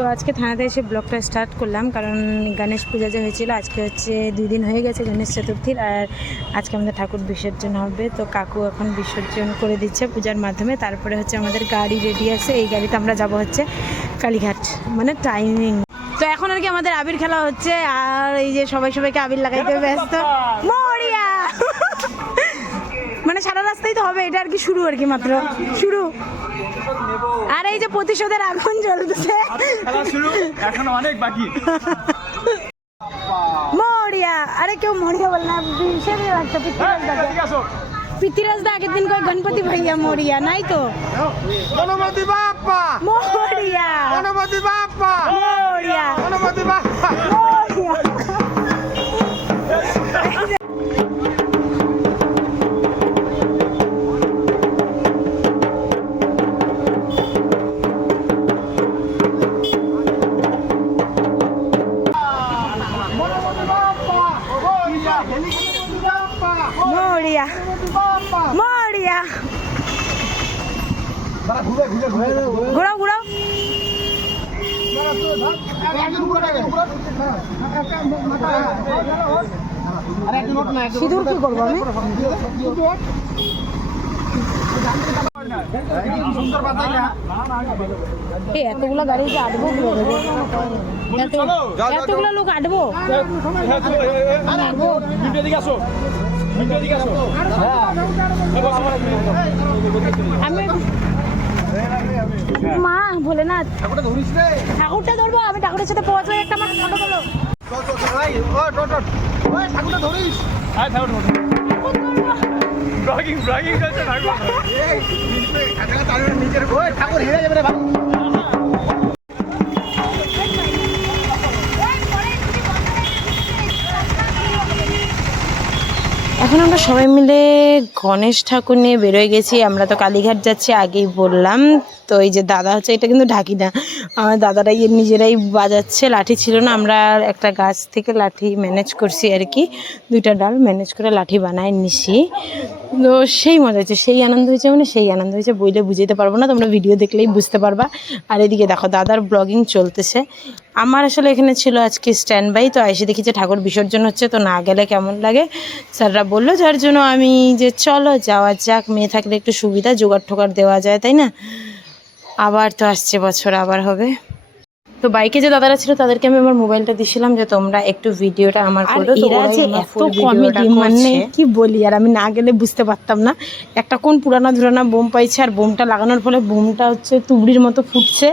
তো আজকে থানাতে এসে ব্লগটা স্টার্ট করলাম, কারণ গণেশ পূজা যে হয়েছিল, আজকে হচ্ছে দুই দিন হয়ে গেছে গণেশ চতুর্থীর, আর আজকে আমাদের ঠাকুর বিসর্জন হবে। তো কাকু এখন বিসর্জন করে দিচ্ছে পূজার মাধ্যমে। তারপরে হচ্ছে আমাদের গাড়ি রেডি আছে, এই গাড়িতে আমরা যাব হচ্ছে কালীঘাট মানে টাইমিং তো এখন আর কি আমাদের আবির খেলা হচ্ছে, আর এই যে সবাই সবাইকে আবির লাগাইতে ব্যস্ত। মরিয়া! মানে সারা রাস্তায় তো হবে, এটা আর কি শুরু আর কি মাত্র। শুরু। আর এই যে প্রতিশোধের আগুন জ্বলতেছে। খেলা শুরু এখনও অনেক বাকি। মরিয়া আরে কেউ মরিয়া বল না বিশেষ লাগছে দা আগের দিন কয় গণপতি ভাইয়া মরিয়া নাই তো? গণপতি বাপ্পা! মরিয়া। গণপতি বাপ্পা! মরিয়া। গণপতি বাপ্পা! মরিয়া। মরিয়া ঘুরাও ঘুরাও। সিঁদুর কি করব আমি? এই এতগুলো গাড়ি যে আটবো? এতগুলো লোক আটবো? মিনিট মা ভোলেনাথ। ঠাকুরটা ধরবো আমি ঠাকুরের সাথে পৌঁছবো একটা আমার ফটো তোলো আয় থাকো ব্লগিং ব্লগিং চলছে থাকো এখন আমরা সবাই মিলে গণেশ ঠাকুর নিয়ে বেরোয় গেছি। আমরা তো কালীঘাট যাচ্ছি, আগেই বললাম। তো এই যে দাদা হচ্ছে, এটা কিন্তু ঢাকি না আমার ইয়ে নিজেরাই বাজাচ্ছে, লাঠি ছিল না। আমরা একটা গাছ থেকে লাঠি ম্যানেজ করছি আর কি। দুইটা ডাল ম্যানেজ করে লাঠি বানায় নিছি। তো সেই মজা হয়েছে, সেই আনন্দ হয়েছে মানে সেই আনন্দ হয়েছে বইলে বুঝাইতে পারব না, তোমরা ভিডিও দেখলেই বুঝতে পারবা। আর এদিকে দেখো, দাদার ব্লগিং চলতেছে। আমার আসলে এখানে ছিল আজকে স্ট্যান্ড বাই তো এসে দেখি যে ঠাকুর বিসর্জন হচ্ছে, তো না গেলে কেমন লাগে? স্যাররা বলল, যার জন্য আমি যে চলো, যাওয়া যাক, মেয়ে থাকলে একটু সুবিধা, জোগাড় ঠোগাড় দেওয়া যায়, তাই না? আবার তো আসছে বছর, আবার হবে। তো বাইকে যে দাদারা ছিল তাদেরকে আমি আমার মোবাইলটা দিছিলাম যে তোমরা একটু ভিডিওটা আমার করো। তো এরা যে এত কমেডি মানে কি বলি? আর আমি না গেলে বুঝতে পারতাম না। একটা কোন পুরানা ধুরানা বোম পাইছে আর বোমটা লাগানোর ফলে বোমটা হচ্ছে তুবড়ির মতো ফুটছে।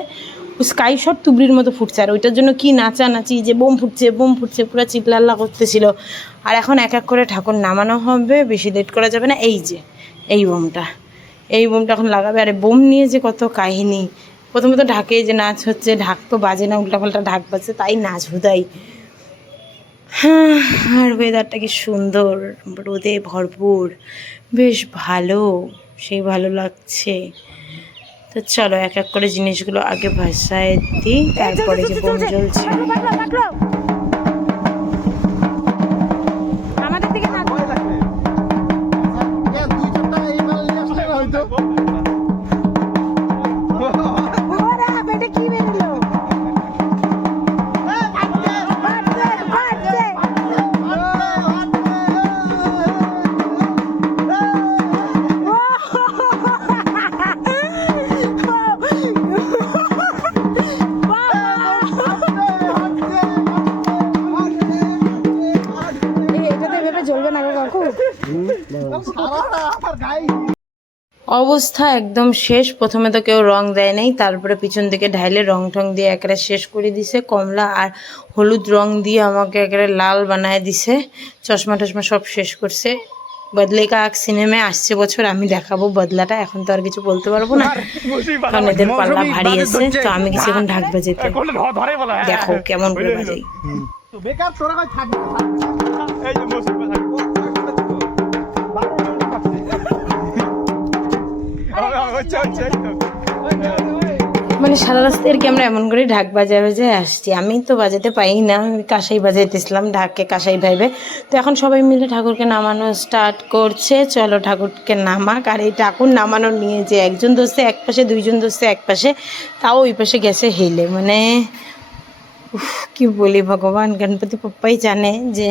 স্কাই শট তুবড়ির মতো ফুটছে। আর ওইটার জন্য কি নাচা নাচি যে বোম ফুটছে বোম ফুটছে পুরো চিল্লাল্লা করতেছিল। আর এখন এক এক করে ঠাকুর নামানো হবে বেশি লেট করা যাবে না। এই যে এই বোমটা। এই বোমটা এখন লাগাবে। আর বোম নিয়ে যে কত কাহিনী। প্রথমে তো ঢাকে যে নাচ হচ্ছে ঢাক তো বাজে না উল্টাপাল্টা ঢাক বাজে তাই নাচ হুদাই। হ্যাঁ আর ওয়েদারটা কি সুন্দর রোদে ভরপুর বেশ ভালো সেই ভালো লাগছে। তো চলো এক এক করে জিনিসগুলো আগে ভাসায় দিই তারপরে যে বোম জ্বলছে। অবস্থা একদম শেষ। প্রথমে তো কেউ রং দেয় নাই তারপরে পিছন থেকে ঢাইলে রং টং দিয়ে একেবারে শেষ করে দিছে কমলা আর হলুদ রং দিয়ে আমাকে একেবারে লাল বানায় দিছে। চশমা টশমা সব শেষ করছে। বদলে কাক সিনেমায় আসছে বছর আমি দেখাবো বদলাটা এখন তো আর কিছু বলতে পারব না। কারণ এদের পাল্লা ভারী আছে তো আমি কিছু এখন ঢাক বাজাতে কোনটা ধ- ধরে বলা হ্যাঁ, দেখো হ্যাঁ, কেমন করে বুঝে বাজাই। বেকার তোরা থাকবে? মানে সারা রাস্তায় আর কি আমরা এমন করে ঢাক বাজায় বাজায় আসছি? আমি তো বাজাতে পাই না কাঁসাই বাজাইতেছিলাম ঢাককে কাঁসাই ভাইবে। তো এখন সবাই মিলে ঠাকুরকে নামানো স্টার্ট করছে। চলো ঠাকুরকে নামাক। আর এই ঠাকুর নামানো নিয়ে যে একজন দোষে এক পাশে দুইজন দোষে এক পাশে তাও ওই পাশে গেছে হেলে। মানে উফ, কি বলি ভগবান? গণপতি পাপ্পাই জানে যে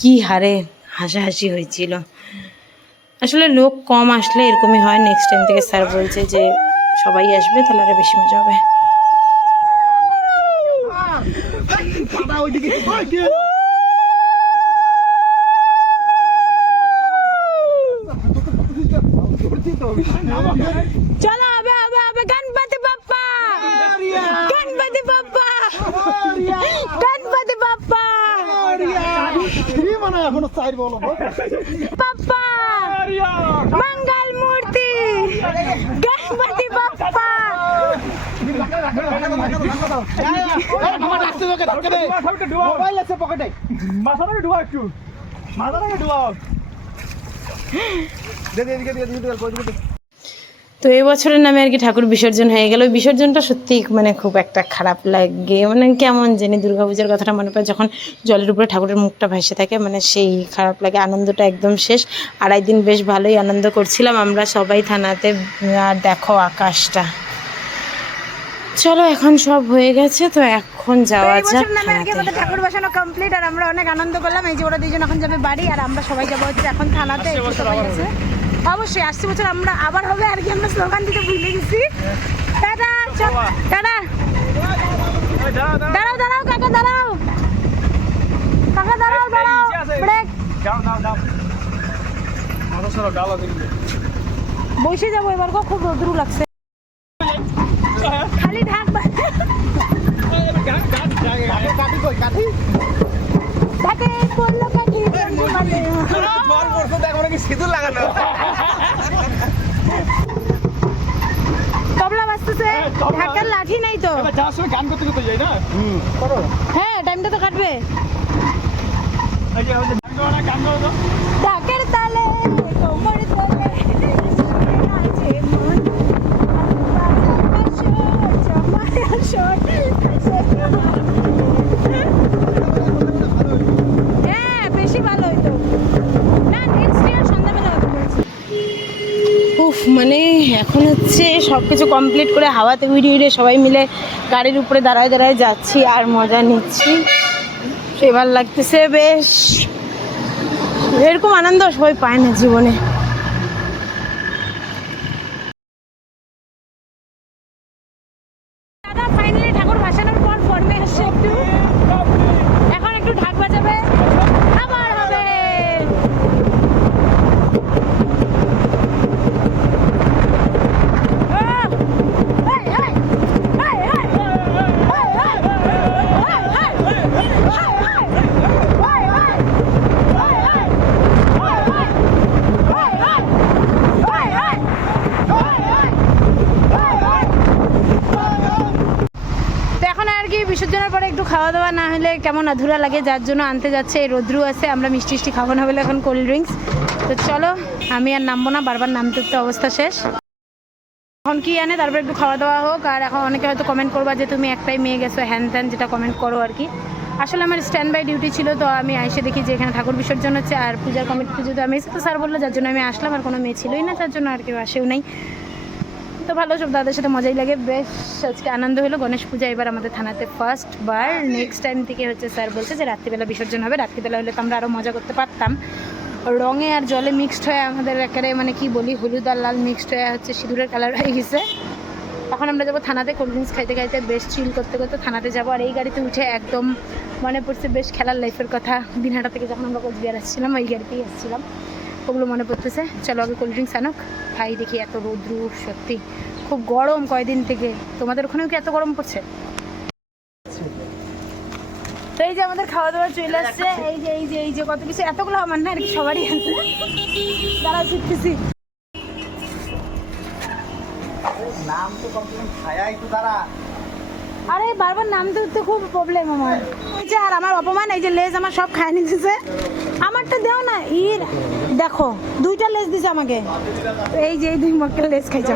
কি হারে হাসাহাসি হয়েছিল। আসলে লোক কম আসলে এরকমই হয় নেক্সট টাইম থেকে স্যার বলছে যে, সবাই আসবে, তাহলে আরও বেশি মজা হবে? চলো হবে হবে হবে গণপতি বাপ্পা গণপতি বাপ্পা গণপতি বাপ্পা কি মানে গণপতি বাপ্পা আমার রাখতে তোকে ধাক্কা দে মোবাইল আছে পকেটে মাথাটাকে ডুবা একটু মাথাটাকে ডুবাও দে দে এদিকে এদিকে এদিকে এদিকে দে তো এই বছরের নামে আর কি ঠাকুর বিসর্জন হয়ে গেল। বিসর্জনটা সত্যি মানে খুব একটা খারাপ লাগে। মানে কেমন জানি দুর্গাপূজার কথাটা মনে পড়ে যখন জলের উপরে ঠাকুরের মুখটা ভাসে থাকে মানে সেই খারাপ লাগে। আনন্দটা একদম শেষ। আড়াই দিন বেশ ভালোই আনন্দ করছিলাম আমরা সবাই থানাতে। আর দেখো আকাশটা। চলো এখন সব হয়ে গেছে তো এখন যাওয়া যাক ঠাকুর বসানো কমপ্লিট আর আমরা অনেক আনন্দ করলাম। এই যে ওরা দুজন এখন যাবে বাড়ি আর আমরা সবাই যাব হচ্ছে এখন থানাতে। সবাই আছে অবশ্যই আসছে বছর আমরা আবার হবে আর কি আমরা স্লোগান দিতে ভুলে গেছি। চল, টাটা। দাঁড়াও দাঁড়াও। কাকা দাঁড়াও। কাকা দাঁড়াও দাঁড়াও ব্রেক দাও দাও দাও বসে যাব এবার খুব রোদ্রু লাগছে। খালি ঢাক ঢাকার লাঠি নাই তো। যাওয়ার সময় গান করতে করতে যাই না? হ্যাঁ টাইমটা তো কাটবে। গান গাওয়া গান করো তো ঢাকের তালে কোমর তলে নাচে মন বাজে বাঁশর, জামাই আসর। হ্যাঁ বেশি ভালো হইতো না নেক্সট ইয়ার সন্ধ্যাবেলা হবে বলছি। উফ মানে এখন হচ্ছে সব কিছু কমপ্লিট করে হাওয়াতে উড়ে উড়ে সবাই মিলে গাড়ির উপরে দাঁড়ায় দাঁড়ায় যাচ্ছি আর মজা নিচ্ছি। এবার লাগতেছে বেশ। এরকম আনন্দ সবাই পায় না জীবনে দাদা ফাইনালি ঠাকুর ভাসানোর পর ফর্মে এসছে একটু এখন একটু ঢাক বাজাবে আবার হবে আহ! এই, এই! এই, এই! এই, এই! এই, এই! এই, এই! এই, এই! তো এখন আর কি বিসর্জনের পরে একটু খাওয়া দাওয়া না হলে কেমন আধুরা লাগে, যার জন্য আনতে যাচ্ছে রোদ্রু আছে, আমরা মিষ্টি মিষ্টি খাব না বলে এখন কোল্ড ড্রিঙ্কস তো চলো, আমি আর নামবো না, বারবার নামতে তো অবস্থা শেষ। এখন কি আনে, তারপর একটু খাওয়া দাওয়া হোক, আর এখন অনেকে হয়তো কমেন্ট করবা যে তুমি একটাই মেয়ে গেছো, হ্যান ত্যান যেটা কমেন্ট করো আর কি। আসলে আমার স্ট্যান্ড বাই ডিউটি ছিল, তো আমি এসে দেখি যে এখানে ঠাকুর বিসর্জন হচ্ছে, আর পূজার কমিটি পুজো তো আমি এসে তো স্যার বলল, যার জন্য আমি আসলাম, আর কোনো মেয়ে ছিলই না, তার জন্য আর কেউ আসেও নাই। তো ভালো, সব দাদার সাথে মজাই লাগে। বেশ, আজকে আনন্দ হলো। গণেশ পূজা এবার আমাদের থানাতে ফার্স্ট বার। নেক্সট টাইম থেকে হচ্ছে স্যার বলছে যে রাত্রিবেলা বিসর্জন হবে। রাত্রিবেলা হলে তো আমরা আরও মজা করতে পারতাম। রঙে আর জলে মিক্সড হয়ে আমাদের একেবারে মানে কি বলি, হলুদ আর লাল মিক্সড হয়ে হচ্ছে সিঁদুরের কালার হয়ে গেছে। তখন আমরা যাব থানাতে কোল্ড ড্রিঙ্কস খাইতে খাইতে বেশ চিল করতে করতে থানাতে যাব। আর এই গাড়িতে উঠে একদম মনে পড়ছে বেশ খেলার লাইফের কথা। দিনহাটা থেকে যখন আমরা কোচবিহার আসছিলাম, ওই গাড়িতেই আসছিলাম। ওগুলো মনে পড়তেছে। চলো আগে কোল্ড ড্রিঙ্কস আনুক। খাই দেখি এত রৌদ্র সত্যি। খুব গরম কয়দিন থেকে। তোমাদের ওখানেও কি এত গরম পড়ছে? তো এই যে আমাদের খাওয়া দাওয়া চলে আসছে। এই যে এই যে এই যে কত কিছু। এতগুলো আমার না আর কি সবারই আছে। দাঁড়া শিখতেছি। তো আরে বারবার নাম ধরতে খুব প্রবলেম আমার। ওই যে আর আমার অপমান এই যে লেজ আমার সব খায় নিতেছে। আমারটা দেও না, ইর, দেখো, দুইটা লেস দিছে আমাকে। এই যে, এই দুই মক্কেল লেস খাইছে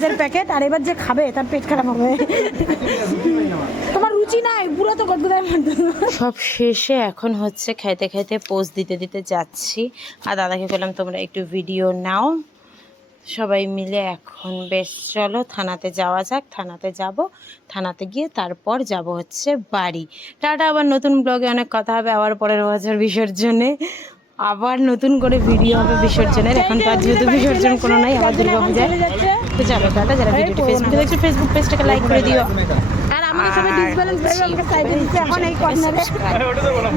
যে প্যাকেট, আর এবার যে খাবে, তার পেট খারাপ হবে। তোমার রুচি নাই, পুরো তো গদগদায় সব শেষে এখন হচ্ছে খাইতে খাইতে পোজ দিতে দিতে যাচ্ছি। আর দাদাকে বললাম, তোমরা একটু ভিডিও নাও। সবাই মিলে এখন বেশ চলো থানাতে যাওয়া যাক থানাতে যাব। থানাতে গিয়ে তারপর যাব হচ্ছে বাড়ি। টাটা আবার নতুন ব্লগে অনেক কথা হবে আবার পরের বছর বিসর্জনে। আবার নতুন করে ভিডিও হবে বিসর্জনের এখন তার যেহেতু বিসর্জন কোনো নাই আবার দুর্গা পূজায়। তো চলো টাটা যারা ভিডিওটি ফেসবুকে দেখছ ফেসবুক পেজটাকে লাইক করে দিও।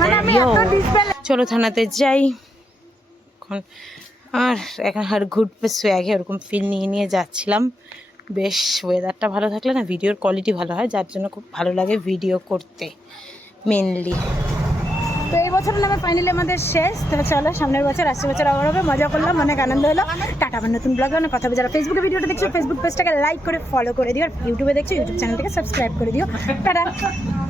মানে চলো থানাতে যাই। এখন আর এখন আর ঘুরবে সোয়াগে ওরকম ফিল নিয়ে নিয়ে যাচ্ছিলাম। বেশ ওয়েদারটা ভালো থাকলে না ভিডিওর কোয়ালিটি ভালো হয়, যার জন্য খুব ভালো লাগে ভিডিও করতে মেনলি তো এই বছর নামে ফাইনালি আমাদের শেষ। তো চলো, সামনের বছর আসছে বছর আবার হবে। মজা করলাম, অনেক আনন্দ হলো। টাটা, আমার নতুন ব্লগে অনেক কথা যারা ফেসবুকে ভিডিওটা দেখছ ফেসবুক পেজটাকে লাইক করে ফলো করে দিও। আর ইউটিউবে দেখছ ইউটিউব চ্যানেলটাকে সাবস্ক্রাইব করে দিও। টাটা!